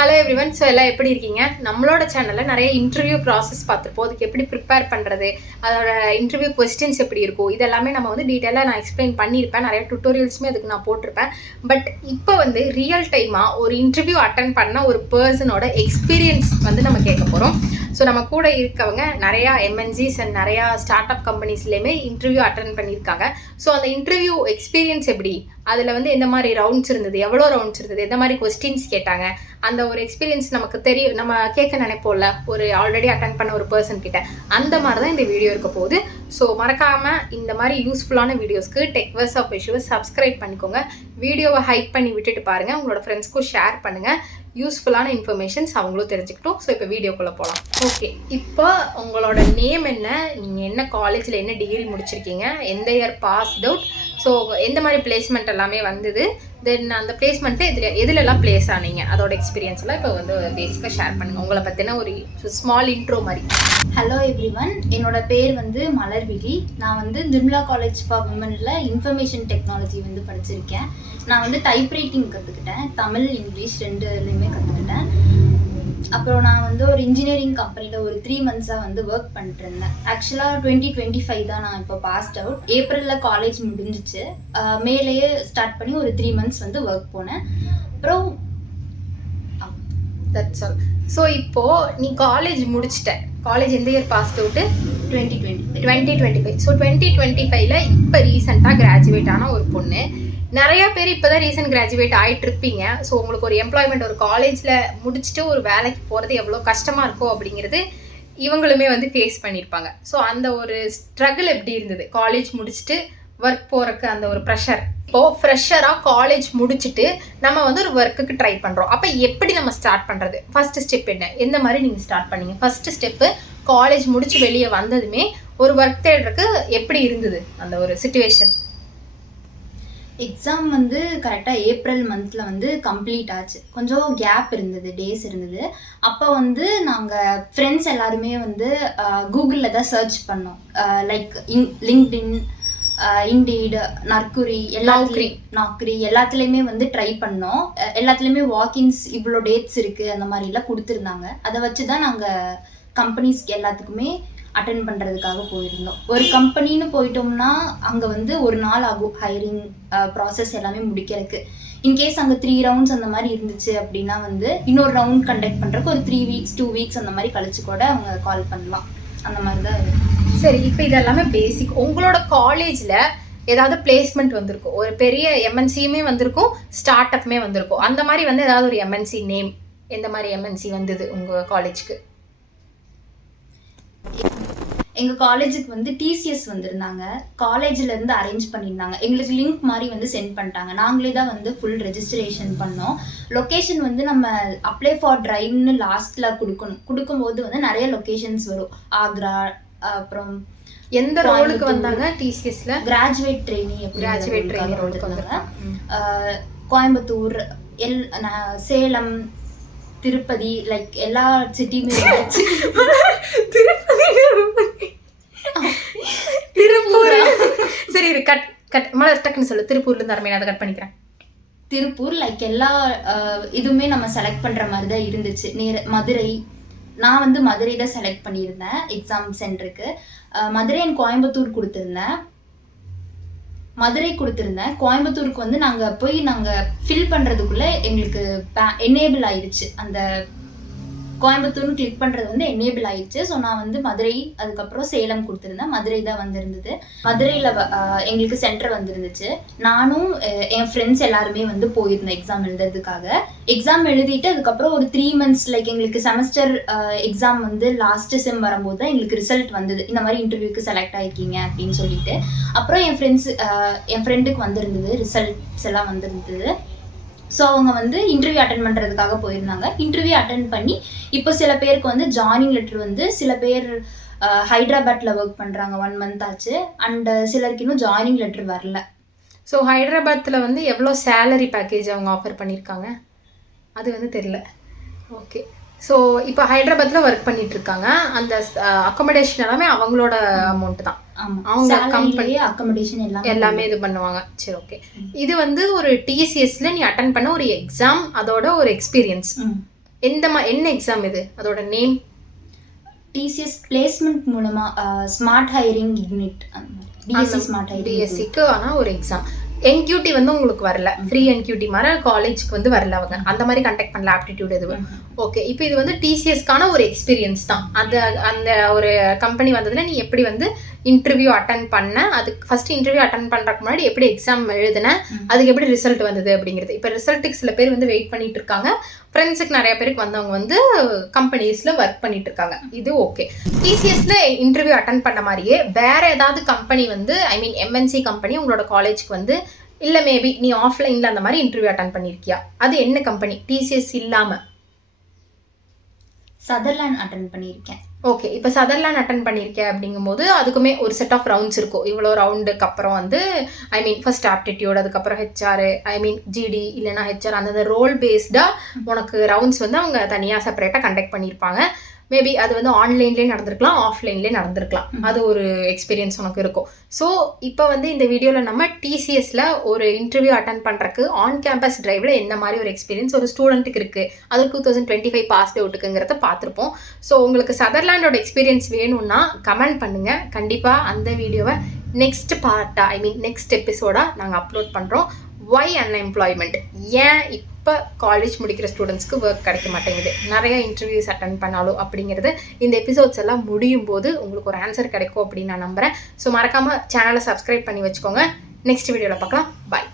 Hello everyone. So எல்லாம் எப்படி இருக்கீங்க? நம்மளோட சேனலில் நிறைய இன்டர்வியூ ப்ராசஸ் பார்த்துருப்போம். அதுக்கு எப்படி ப்ரிப்பேர் பண்ணுறது, அதோட இன்டர்வியூ கொஸ்டின்ஸ் எப்படி இருக்கும், இதெல்லாமே நம்ம வந்து டீட்டெயிலாக நான் எக்ஸ்பிளைன் பண்ணியிருப்பேன். நிறைய டுட்டோரியல்ஸுமே அதுக்கு நான் போட்டிருப்பேன். பட் இப்போ வந்து ரியல் டைமாக ஒரு இன்டர்வியூ அட்டன் பண்ண ஒரு பர்சனோட எக்ஸ்பீரியன்ஸ் வந்து நம்ம கேட்க போகிறோம். ஸோ நம்ம கூட இருக்கவங்க நிறையா எம்என்சிஸ் அண்ட் நிறையா ஸ்டார்ட் அப் கம்பெனிஸ்லேயுமே இன்டர்வியூ அட்டன் பண்ணியிருக்காங்க. ஸோ அந்த இன்டர்வியூ எக்ஸ்பீரியன்ஸ் எப்படி, அதில் வந்து எந்த மாதிரி ரவுண்ட்ஸ் இருந்தது, எவ்வளோ ரவுண்ட்ஸ் இருந்தது, எந்த மாதிரி கொஸ்டின்ஸ் கேட்டாங்க, அந்த ஒரு எக்ஸ்பீரியன்ஸ் நமக்கு தெரியும். நம்ம கேட்க நினைப்போம்ல ஒரு ஆல்ரெடி அட்டன் பண்ண ஒரு பர்சன் கிட்ட, அந்த மாதிரி தான் இந்த வீடியோ இருக்க போகுது. ஸோ மறக்காமல் இந்த மாதிரி யூஸ்ஃபுல்லான வீடியோஸ்க்கு டெக்வர்ஸ் ஆஃப் இஷ்யூவை சப்ஸ்கிரைப் பண்ணிக்கோங்க. வீடியோவை ஹைப் பண்ணி விட்டுட்டு பாருங்கள், உங்களோட ஃப்ரெண்ட்ஸ்க்கும் ஷேர் பண்ணுங்கள். யூஸ்ஃபுல்லான இன்ஃபர்மேஷன்ஸ் அவங்களும் தெரிஞ்சுக்கிட்டோம். ஸோ இப்போ வீடியோக்குள்ளே போகலாம். ஓகே, இப்போ உங்களோட நேம் என்ன, நீங்கள் என்ன காலேஜில் என்ன டிகிரி முடிச்சிருக்கீங்க, எந்த இயர் பாஸ்ட் அவுட், ஸோ எந்த மாதிரி பிளேஸ்மெண்ட் எல்லாமே வந்தது, தென் அந்த பிளேஸ்மெண்ட்டு எதுலெல்லாம் பிளேஸ் ஆனீங்க, அதோட எக்ஸ்பீரியன்ஸ்லாம் இப்போ வந்து பேசிக்காக ஷேர் பண்ணுங்கள். உங்களை பற்றின ஒரு ஸ்மால் இன்ட்ரோ மாதிரி. ஹலோ எவ்ரிவன், என்னோட பேர் வந்து மலர்விழி. நான் வந்து நிர்மலா காலேஜ் ஃபார் விமனில் இன்ஃபர்மேஷன் டெக்னாலஜி வந்து படிச்சிருக்கேன். நான் வந்து டைப் ரைட்டிங் கற்றுக்கிட்டேன், தமிழ் இங்கிலீஷ் ரெண்டுலேயுமே கற்றுக்கிட்டேன். அப்புறம் நான் வந்து ஒரு இன்ஜினியரிங் கம்பெனியில் ஒரு 3 months வந்து ஒர்க் பண்ணிட்டு இருந்தேன். ஆக்சுவலாக 2025 தான் நான் இப்போ பாஸ்ட் அவுட். ஏப்ரலில் காலேஜ் முடிஞ்சிச்சு, மேலேயே ஸ்டார்ட் பண்ணி ஒரு 3 months வந்து ஒர்க் போனேன். அப்புறம் தட்ஸ் ஆல். ஸோ இப்போது நீ காலேஜ் முடிச்சிட்ட, காலேஜ் எந்த இயர் பாஸ்ட் அவுட்டு? 2025. ஸோ 2025ல் இப்போ ரீசெண்டாக கிராஜுவேட் ஆன ஒரு பொண்ணு. நிறையா பேர் இப்போ தான் ரீசெண்ட் கிராஜுவேட் ஆகிட்டு இருப்பீங்க. ஸோ உங்களுக்கு ஒரு எம்ப்ளாய்மெண்ட், ஒரு காலேஜில் முடிச்சுட்டு ஒரு வேலைக்கு போகிறது எவ்வளோ கஷ்டமாக இருக்கும் அப்படிங்கிறது இவங்களுமே வந்து ஃபேஸ் பண்ணியிருப்பாங்க. ஸோ அந்த ஒரு ஸ்ட்ரகிள் எப்படி இருந்தது காலேஜ் முடிச்சுட்டு ஒர்க் போகிறக்கு, அந்த ஒரு ப்ரெஷர்? இப்போது ஃப்ரெஷராக காலேஜ் முடிச்சுட்டு நம்ம வந்து ஒரு ஒர்க்குக்கு ட்ரை பண்ணுறோம். அப்போ எப்படி நம்ம ஸ்டார்ட் பண்ணுறது? ஃபஸ்ட்டு ஸ்டெப் என்ன, எந்த மாதிரி நீங்கள் ஸ்டார்ட் பண்ணீங்க? ஃபஸ்ட்டு ஸ்டெப்பு காலேஜ் முடிச்சு வெளியே வந்ததுமே ஒரு ஒர்க் தேடுறதுக்கு எப்படி இருந்தது அந்த ஒரு சிச்சுவேஷன்? எக்ஸாம் வந்து கரெக்டாக ஏப்ரல் மந்தில் வந்து கம்ப்ளீட் ஆச்சு. கொஞ்சம் கேப் இருந்தது, டேஸ் இருந்தது. அப்போ வந்து நாங்கள் ஃப்ரெண்ட்ஸ் எல்லாருமே வந்து கூகுளில் தான் சர்ச் பண்ணோம். லைக் லிங்க்டின், இண்டீட், நர்க்குரி, நாக்குரி எல்லாத்துலேயுமே வந்து ட்ரை பண்ணோம். எல்லாத்துலேயுமே வாக்கின்ஸ் இவ்வளோ டேட்ஸ் இருக்குது அந்த மாதிரிலாம் கொடுத்துருந்தாங்க. அதை வச்சு தான் நாங்கள் கம்பெனிஸ்க்கு எல்லாத்துக்குமே அட்டென்ட் பண்ணுறதுக்காக போயிருந்தோம். ஒரு கம்பெனின்னு போயிட்டோம்னா அங்கே வந்து ஒரு நாள் ஆகும் ஹையரிங் ப்ராசஸ் எல்லாமே முடிக்கிறதுக்கு. இன்கேஸ் அங்கே 3 rounds அந்த மாதிரி இருந்துச்சு அப்படின்னா வந்து இன்னொரு ரவுண்ட் கண்டக்ட் பண்ணுறதுக்கு ஒரு 3 weeks 2 weeks அந்த மாதிரி கழிச்சு கூட அவங்க கால் பண்ணலாம். அந்த மாதிரி தான் இருக்குது. சரி, இப்போ இதெல்லாமே பேசிக். உங்களோட காலேஜில் ஏதாவது பிளேஸ்மெண்ட் வந்திருக்கும், ஒரு பெரிய எம்என்சியுமே வந்திருக்கும், ஸ்டார்ட் அப்புமே வந்திருக்கும். அந்த மாதிரி வந்து ஏதாவது ஒரு எம்என்சி நேம், எந்த மாதிரி எம்என்சி வந்தது உங்கள் காலேஜுக்கு? எங்கள் காலேஜுக்கு வந்து டிசிஎஸ் வந்திருந்தாங்க. காலேஜிலேருந்து அரேஞ்ச் பண்ணியிருந்தாங்க. எங்களுக்கு லிங்க் மாதிரி வந்து சென்ட் பண்ணிட்டாங்க. நாங்களே தான் வந்து ஃபுல் ரெஜிஸ்ட்ரேஷன் பண்ணோம். லொக்கேஷன் வந்து நம்ம அப்ளை ஃபார் ட்ரைவ்னு லாஸ்ட்டில் கொடுக்கும்போது வந்து நிறைய லொக்கேஷன்ஸ் வரும். ஆக்ரா, அப்புறம் எந்த ரோலுக்கு வந்தாங்க டிசிஎஸ்ல? கிராஜுவேட் ட்ரெயினி ரோலுக்கு வந்தாங்க. கோயம்புத்தூர், சேலம், திருப்பதி, லைக் எல்லா சிட்டியுமே. திருப்பூர். சரி, மலர் டக்குன்னு சொல்லு. திருப்பூர்ல இருந்து அரமையை அதை கட் பண்ணிக்கிறேன். திருப்பூர் லைக் எல்லா இதுவுமே நம்ம செலக்ட் பண்ற மாதிரி தான் இருந்துச்சு. மதுரை, நான் வந்து மதுரை தான் செலக்ட் பண்ணியிருந்தேன் எக்ஸாம் சென்டருக்கு. மதுரை அண்ட் கோயம்புத்தூர் கொடுத்துருந்தேன். கோயம்புத்தூருக்கு வந்து நாங்கள் போய் ஃபில் பண்ணுறதுக்குள்ளே எங்களுக்கு எனேபிள் ஆயிடுச்சு. அந்த கோயம்புத்தூர்னு கிளிக் பண்ணுறது வந்து எனேபிள் ஆயிடுச்சு. ஸோ நான் வந்து மதுரை, அதுக்கப்புறம் சேலம் கொடுத்துருந்தேன். மதுரை தான் வந்திருந்தது. மதுரையில் எங்களுக்கு சென்டர் வந்துருந்துச்சு. நானும் என் ஃப்ரெண்ட்ஸ் எல்லாருமே வந்து போயிருந்தேன் எக்ஸாம் எழுதுறதுக்காக. எக்ஸாம் எழுதிட்டு அதுக்கப்புறம் ஒரு 3 months லைக் எங்களுக்கு செமஸ்டர் எக்ஸாம் வந்து லாஸ்ட் செம் வரும்போது தான் எங்களுக்கு ரிசல்ட் வந்தது. இந்த மாதிரி இன்டர்வியூக்கு செலக்ட் ஆகிருக்கீங்க அப்படின்னு சொல்லிட்டு. அப்புறம் என் ஃப்ரெண்டுக்கு வந்திருந்தது, ரிசல்ட்ஸ் எல்லாம் வந்திருந்தது. ஸோ அவங்க வந்து இன்டர்வியூ அட்டன் பண்ணுறதுக்காக போயிருந்தாங்க. இன்டர்வியூ அட்டன் பண்ணி இப்போ சில பேருக்கு வந்து ஜாயினிங் லெட்டர் வந்து, சில பேர் ஹைதராபாத்தில் ஒர்க் பண்ணுறாங்க, 1 month ஆச்சு. அண்ட் சிலருக்கு இன்னும் ஜாயினிங் லெட்டர் வரல. ஸோ ஹைதராபாத்தில் வந்து எவ்வளோ சேலரி பேக்கேஜ் அவங்க ஆஃபர் பண்ணியிருக்காங்க அது வந்து தெரியல. ஓகே, ஸோ இப்போ ஹைதராபாத்தில் ஒர்க் பண்ணிட்டு இருக்காங்க. அந்த அக்காமடேஷன் எல்லாமே அவங்களோட அமௌண்ட் தான். அவங்க கம்பெனி அக்காமடேஷன் எல்லாமே இது பண்ணுவாங்க. சரி, ஓகே. இது வந்து ஒரு டிசிஎஸ்ல நீ அட்டென்ட் பண்ண ஒரு எக்ஸாம், அதோட ஒரு எக்ஸ்பீரியன்ஸ். என்ன எக்ஸாம் இது, அதோட நேம்? டிசிஎஸ் பிளேஸ்மெண்ட் மூலமா smart hiring unit, TSC smart hiring டிஎஸ்சிக்கு ஆனால் ஒரு எக்ஸாம். என்கியூடி வந்து உங்களுக்கு வரல, ஃப்ரீ என்கியூடி மாதிரி காலேஜுக்கு வந்து வரல, அவங்க அந்த மாதிரி கண்டக்ட் பண்ணல ஆப்டிடியூட் எதுவும். ஓகே, இப்போ இது வந்து டிசிஎஸ்க்கான ஒரு எக்ஸ்பீரியன்ஸ் தான். அந்த ஒரு கம்பெனி வந்ததுல நீ எப்படி வந்து இன்டர்வியூ அட்டன் பண்ண, அதுக்கு ஃபர்ஸ்ட் இன்டர்வியூ அட்டன் பண்ணுறதுக்கு முன்னாடி எப்படி எக்ஸாம் எழுதுன, அதுக்கு எப்படி ரிசல்ட் வந்தது அப்படிங்கிறது. இப்போ ரிசல்ட்டுக்கு சில பேர் வந்து வெயிட் பண்ணிட்டு இருக்காங்க, ஃப்ரெண்ட்ஸுக்கு நிறைய பேருக்கு வந்தவங்க வந்து கம்பெனிஸில் ஒர்க் பண்ணிட்டு இருக்காங்க. இது ஓகே. டிசிஎஸ்ல இன்டர்வியூ அட்டன் பண்ண மாதிரியே வேற ஏதாவது கம்பெனி வந்து எம்என்சி கம்பெனி உங்களோட காலேஜ்க்கு வந்து, இல்லை மேபி நீ ஆஃப்லைனில் அந்த மாதிரி இன்டர்வியூ அட்டன் பண்ணியிருக்கியா? அது என்ன கம்பெனி டிசிஎஸ் இல்லாமல்? சதர்லேண்ட் அட்டன் பண்ணியிருக்கேன். ஓகே, இப்போ சதர்லேண்ட் அட்டன் பண்ணியிருக்கேன் அப்படிங்கும்போது அதுக்குமே ஒரு செட் ஆஃப் ரவுண்ட்ஸ் இருக்கும். இவ்வளோ ரவுண்டுக்கு அப்புறம் வந்து ஃபர்ஸ்ட் ஆப்டிடியூட், அதுக்கப்புறம் ஹெச்ஆர், ஜிடி இல்லைனா ஹெச்ஆர், அந்த ரோல் பேஸ்டாக உனக்கு ரவுண்ட்ஸ் வந்து அவங்க தனியாக செப்பரேட்டாக கண்டக்ட் பண்ணியிருப்பாங்க. மேபி அது வந்து ஆன்லைன்லேயே நடந்திருக்கலாம், ஆஃப்லைன்லேயே நடந்திருக்கலாம். அது ஒரு எக்ஸ்பீரியன்ஸ் உனக்கு இருக்கும். ஸோ இப்போ வந்து இந்த வீடியோவில் நம்ம டிசிஎஸ்ல ஒரு இன்டர்வியூ அட்டன் பண்ணுறக்கு ஆன் கேம்பஸ் டிரைவில் என்ன மாதிரி ஒரு எக்ஸ்பீரியன்ஸ் ஒரு ஸ்டூடெண்ட்டுக்கு இருக்குது, அது 2025 பாஸ் அவுட்டுக்குங்கிறத பார்த்துருப்போம். ஸோ உங்களுக்கு சதர்லேண்டோட எக்ஸ்பீரியன்ஸ் வேணும்னா கமெண்ட் பண்ணுங்கள். கண்டிப்பாக அந்த வீடியோவை நெக்ஸ்ட் பார்ட்டாக நெக்ஸ்ட் எபிசோடாக நாங்கள் அப்லோட் பண்ணுறோம். ஒய் அன்எம்ப்ளாய்மெண்ட், ஏன் இப்போ காலேஜ் முடிக்கிற ஸ்டூடெண்ட்ஸ்க்கு ஒர்க் கிடைக்க மாட்டேங்குது, நிறைய இன்டர்வியூஸ் அட்டன் பண்ணாலும் அப்படிங்கிறது இந்த எபிசோட்ஸ் எல்லாம் முடியும் போது உங்களுக்கு ஒரு ஆன்சர் கிடைக்கும் அப்படின்னு நான் நம்புகிறேன். ஸோ மறக்காமல் சேனலை சப்ஸ்கிரைப் பண்ணி வச்சுக்கோங்க. நெக்ஸ்ட் வீடியோவில் பார்க்கலாம். பாய்.